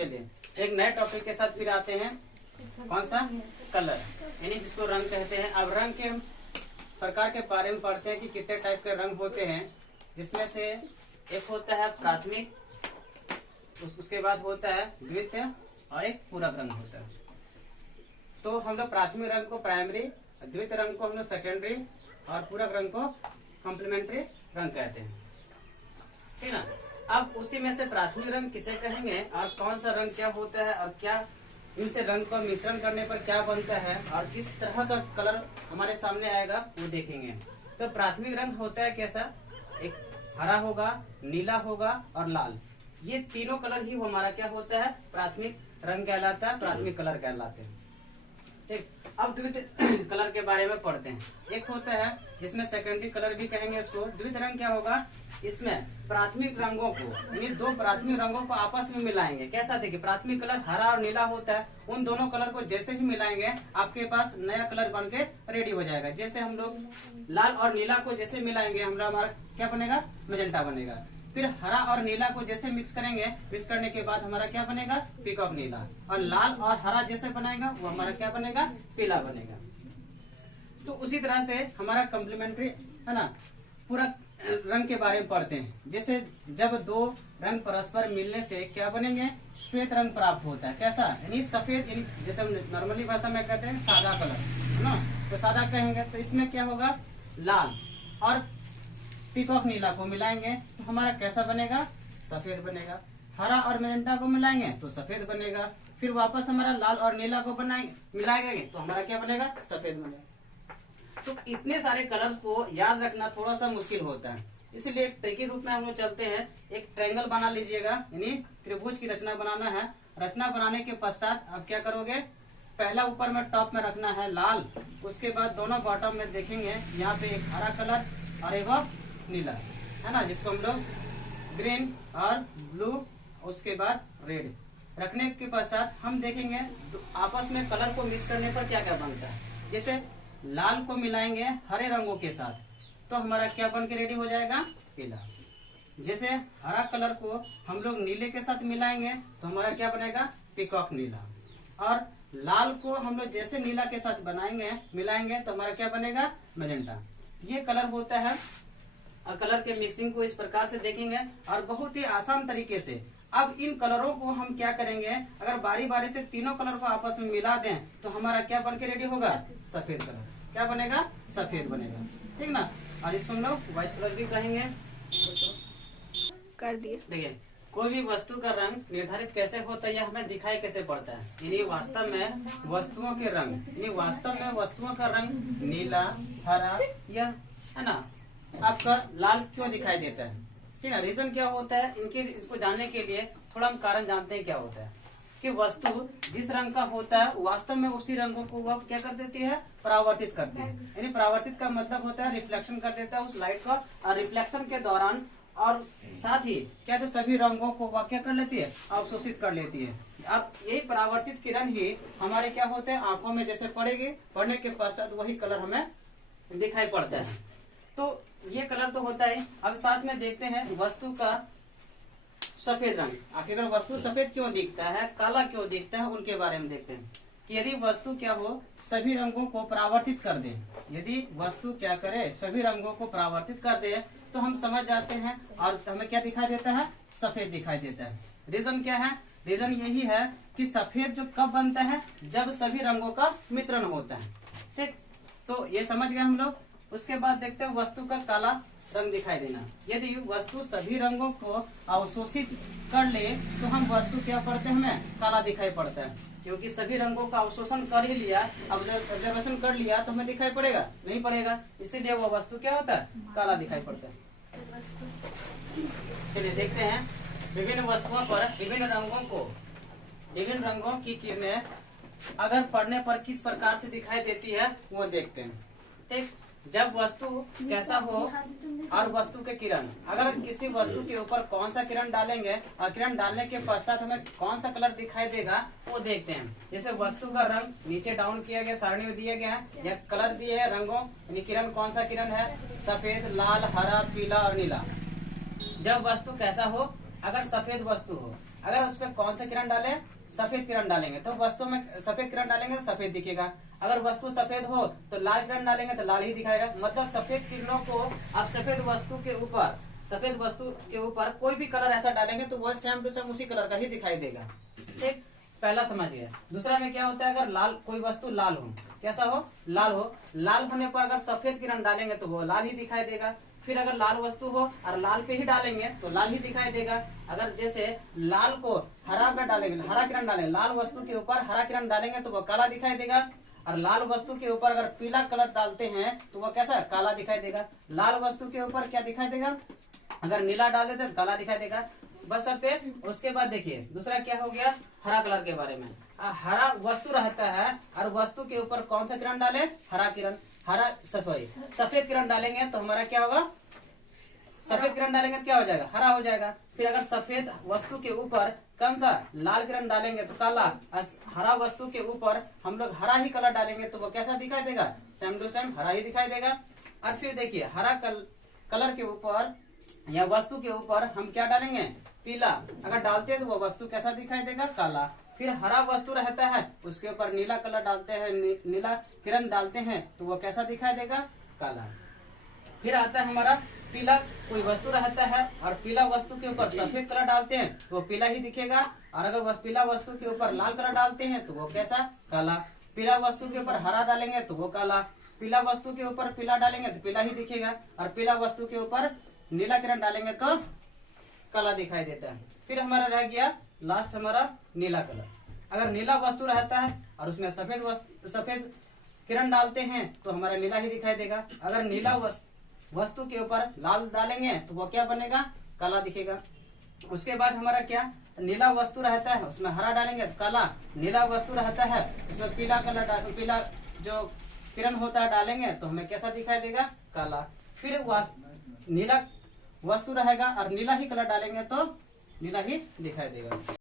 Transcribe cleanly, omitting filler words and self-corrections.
चलिए एक नए टॉपिक के साथ फिर आते हैं। कौन सा? कलर, यानी जिसको रंग कहते हैं। अब रंग के प्रकार के बारे में पढ़ते हैं कि कितने टाइप के रंग होते हैं, जिसमें से एक होता है प्राथमिक, उसके बाद होता है द्वितीय और एक पूरक रंग होता है। तो हम लोग प्राथमिक रंग को प्राइमरी, द्वितीय रंग को हम लोग सेकेंडरी और पूरक रंग को कॉम्प्लीमेंट्री रंग कहते हैं, ठीक ना। अब उसी में से प्राथमिक रंग किसे कहेंगे और कौन सा रंग क्या होता है और क्या इनसे रंग का मिश्रण करने पर क्या बनता है और किस तरह का कलर हमारे सामने आएगा वो देखेंगे। तो प्राथमिक रंग होता है कैसा? एक हरा होगा, नीला होगा और लाल। ये तीनों कलर ही हमारा क्या होता है? प्राथमिक रंग कहलाता है, प्राथमिक कलर कहलाते हैं, ठीक। अब द्वितीय कलर के बारे में पढ़ते हैं। एक होता है जिसमें सेकेंडरी कलर भी कहेंगे इसको। द्वितीय रंग क्या होगा? इसमें प्राथमिक रंगों को, यानी दो प्राथमिक रंगों को आपस में मिलाएंगे। कैसा? देखिए, प्राथमिक कलर हरा और नीला होता है, उन दोनों कलर को जैसे ही मिलाएंगे आपके पास नया कलर बन के रेडी हो जाएगा। जैसे हम लोग लाल और नीला को जैसे मिलाएंगे हमारा क्या बनेगा? मैजेंटा बनेगा। फिर हरा और नीला को जैसे मिक्स करेंगे, मिक्स करने के बाद हमारा क्या बनेगा? पीकॉक नीला। और लाल और हरा जैसे बनाएगा वो हमारा क्या बनेगा? पीला बनेगा। तो उसी तरह से हमारा कॉम्प्लीमेंट्री है ना, पूरक रंग के बारे में पढ़ते हैं। जैसे जब दो रंग परस्पर मिलने से क्या बनेंगे? श्वेत रंग प्राप्त होता है। कैसा? यानी सफेद, यानी जैसे हम नॉर्मली भाषा में कहते हैं सादा कलर, है ना। तो सादा कहेंगे तो इसमें क्या होगा? लाल और पीकॉक नीला को मिलाएंगे तो हमारा कैसा बनेगा? सफेद बनेगा। हरा और मैजेंटा को मिलाएंगे तो सफेद बनेगा। फिर वापस हमारा लाल और नीला को मिलाएंगे तो हमारा क्या बनेगा? सफेद बनेगा। तो इतने सारे कलर्स को याद रखना थोड़ा सा मुश्किल होता है, इसलिए ट्रिकी रूप में हम लोग चलते हैं। एक ट्रायंगल बना लीजिएगा, यानी त्रिभुज की रचना बनाना है। रचना बनाने के पश्चात आप क्या करोगे? पहला ऊपर में टॉप में रखना है लाल, उसके बाद दोनों बॉटम में देखेंगे यहाँ पे एक हरा कलर और एक नीला, है ना, जिसको हम लोग ग्रीन और ब्लू, उसके बाद रेड रखने के पश्चात हम देखेंगे आपस में कलर को मिक्स करने पर क्या क्या बनता है। जैसे लाल को मिलाएंगे हरे रंगों के साथ तो हमारा क्या बन के रेडी हो जाएगा? पीला। जैसे हरा कलर को हम लोग नीले के साथ मिलाएंगे तो हमारा क्या बनेगा? पीकॉक नीला। और लाल को हम लोग जैसे नीला के साथ मिलाएंगे तो हमारा क्या बनेगा? मैजेंटा। ये कलर होता है। और कलर के मिक्सिंग को इस प्रकार से देखेंगे और बहुत ही आसान तरीके से। अब इन कलरों को हम क्या करेंगे? अगर बारी बारी से तीनों कलर को आपस में मिला दें तो हमारा क्या बन के रेडी होगा? सफेद कलर। क्या बनेगा? सफेद बनेगा, ठीक ना। और इसको हम लोग व्हाइट कलर भी कहेंगे। कर दिए। देखिए, कोई भी वस्तु का रंग निर्धारित कैसे होता है, यह हमें दिखाई कैसे पड़ता है। यानी वास्तव में वस्तुओं के रंग, यानी वास्तव में वस्तुओं का रंग नीला, हरा या है ना आपका लाल क्यों दिखाई देता है, ठीक है। रीजन क्या होता है इनके, इसको जानने के लिए थोड़ा हम कारण जानते हैं। क्या होता है कि वस्तु जिस रंग का होता है वास्तव में उसी रंगों को वह क्या कर देती है? परावर्तित करती है। यानी परावर्तित का मतलब होता है रिफ्लेक्शन कर देता है उस लाइट का, और रिफ्लेक्शन के दौरान और साथ ही क्या है सभी रंगों को वह क्या कर लेती है? अवशोषित कर लेती है। अब यही परावर्तित किरण ही हमारे क्या होते हैं? आंखों में जैसे पड़ेगी, पड़ने के पश्चात वही कलर हमें दिखाई पड़ता है। तो ये कलर तो होता है। अब साथ में देखते हैं वस्तु का सफेद रंग। आखिर वस्तु सफेद क्यों दिखता है, काला क्यों दिखता है, उनके बारे में देखते हैं कि यदि वस्तु क्या हो सभी रंगों को परावर्तित कर दे, यदि वस्तु क्या करे सभी रंगों को परावर्तित कर दे तो हम समझ जाते हैं और हमें क्या दिखाई देता है? सफेद दिखाई देता है। रीजन क्या है? रीजन यही है कि सफेद जो कब बनता है? जब सभी रंगों का मिश्रण होता है, ठीक। तो ये समझ गए हम लोग। उसके बाद देखते हैं वस्तु का काला रंग दिखाई देना। यदि वस्तु सभी रंगों को अवशोषित कर ले तो हम वस्तु क्या पड़ते हैं? हमें काला दिखाई पड़ता है, क्योंकि सभी रंगों का अवशोषण कर ही लिया, ऑब्जर्वेशन कर लिया तो हमें दिखाई पड़ेगा? नहीं पड़ेगा। इसीलिए वो वस्तु क्या होता है? काला दिखाई पड़ता है। चलिए देखते हैं विभिन्न वस्तुओं पर विभिन्न रंगों की किरणें अगर पड़ने पर किस प्रकार से दिखाई देती है वो देखते हैं, ठीक। जब वस्तु कैसा हो और वस्तु के किरण, अगर किसी वस्तु के ऊपर कौन सा किरण डालेंगे और किरण डालने के पश्चात हमें कौन सा कलर दिखाई देगा वो देखते हैं। जैसे वस्तु का रंग नीचे डाउन किया गया, सारणी में दिया गया है, यह कलर दिए है रंगों, यानी किरण कौन सा किरण है? सफेद, लाल, हरा, पीला और नीला। जब वस्तु कैसा हो, अगर सफेद वस्तु हो अगर उस पर कौन से किरण डालें, सफेद किरण डालेंगे तो वस्तु में सफेद किरण डालेंगे तो सफेद दिखेगा। अगर वस्तु सफेद हो तो लाल किरण डालेंगे तो लाल ही दिखाएगा। मतलब सफेद किरणों को आप सफेद वस्तु के ऊपर कोई भी कलर ऐसा डालेंगे तो वह सेम टू सेम उसी कलर का ही दिखाई देगा। ठीक, पहला समझिए। दूसरा में क्या होता है, अगर लाल कोई वस्तु लाल हो, कैसा हो, लाल हो, लाल होने पर अगर सफेद किरण डालेंगे तो वो लाल ही दिखाई देगा। फिर अगर लाल वस्तु हो और लाल पे ही डालेंगे तो लाल ही दिखाई देगा। अगर जैसे लाल को हरा पे डालेंगे, हरा किरण डालेंगे, लाल वस्तु के ऊपर हरा किरण डालेंगे तो वो काला दिखाई देगा। और लाल वस्तु के ऊपर अगर पीला कलर डालते हैं तो वह कैसा, काला दिखाई देगा। लाल वस्तु के ऊपर क्या दिखाई देगा, अगर नीला डाल देते तो काला दिखाई देगा। बस करते। उसके बाद देखिए दूसरा क्या हो गया, हरा कलर के बारे में। हरा वस्तु रहता है और वस्तु के ऊपर कौन सा किरण डाले, हरा किरण, सफेद किरण डालेंगे तो हमारा क्या होगा, सफेद किरण डालेंगे तो क्या हो जाएगा, हरा हो जाएगा। फिर अगर सफेद वस्तु के ऊपर कौन सा लाल किरण डालेंगे तो काला, हरा वस्तु के ऊपर हम लोग हरा ही कलर डालेंगे तो वो कैसा दिखाई देगा, सेम टू सेम हरा ही दिखाई देगा। और फिर देखिए हरा कलर के ऊपर या वस्तु के ऊपर हम क्या डालेंगे, पीला, अगर डालते हैं तो वो वस्तु कैसा दिखाई देगा, काला। फिर हरा वस्तु रहता है उसके ऊपर नीला कलर डालते हैं, नीला किरण डालते हैं तो वो कैसा दिखाई देगा, काला। फिर आता है हमारा पीला, कोई वस्तु रहता है और पीला वस्तु के ऊपर सफेद कलर डालते हैं तो वो पीला ही दिखेगा। और अगर पीला वस्तु के ऊपर लाल कलर डालते हैं तो वो कैसा, काला। पीला वस्तु के ऊपर हरा डालेंगे तो वो काला, पीला वस्तु के ऊपर पीला डालेंगे तो पीला ही दिखेगा। और पीला वस्तु के ऊपर नीला किरण डालेंगे तो काला दिखाई देता है। फिर हमारा रह गया लास्ट हमारा नीला कलर। अगर नीला वस्तु रहता है और उसमें सफेद किरण डालते हैं तो हमारा नीला ही दिखाई देगा। अगर नीला वस्तु के ऊपर लाल डालेंगे तो वो क्या बनेगा, काला दिखेगा। उसके बाद हमारा क्या, नीला वस्तु रहता है उसमें हरा डालेंगे तो काला, नीला वस्तु रहता है उसमें पीला जो किरण होता है डालेंगे तो हमें कैसा दिखाई देगा, काला। फिर नीला वस्तु रहेगा और नीला ही कलर डालेंगे तो नीला ही दिखाई देगा।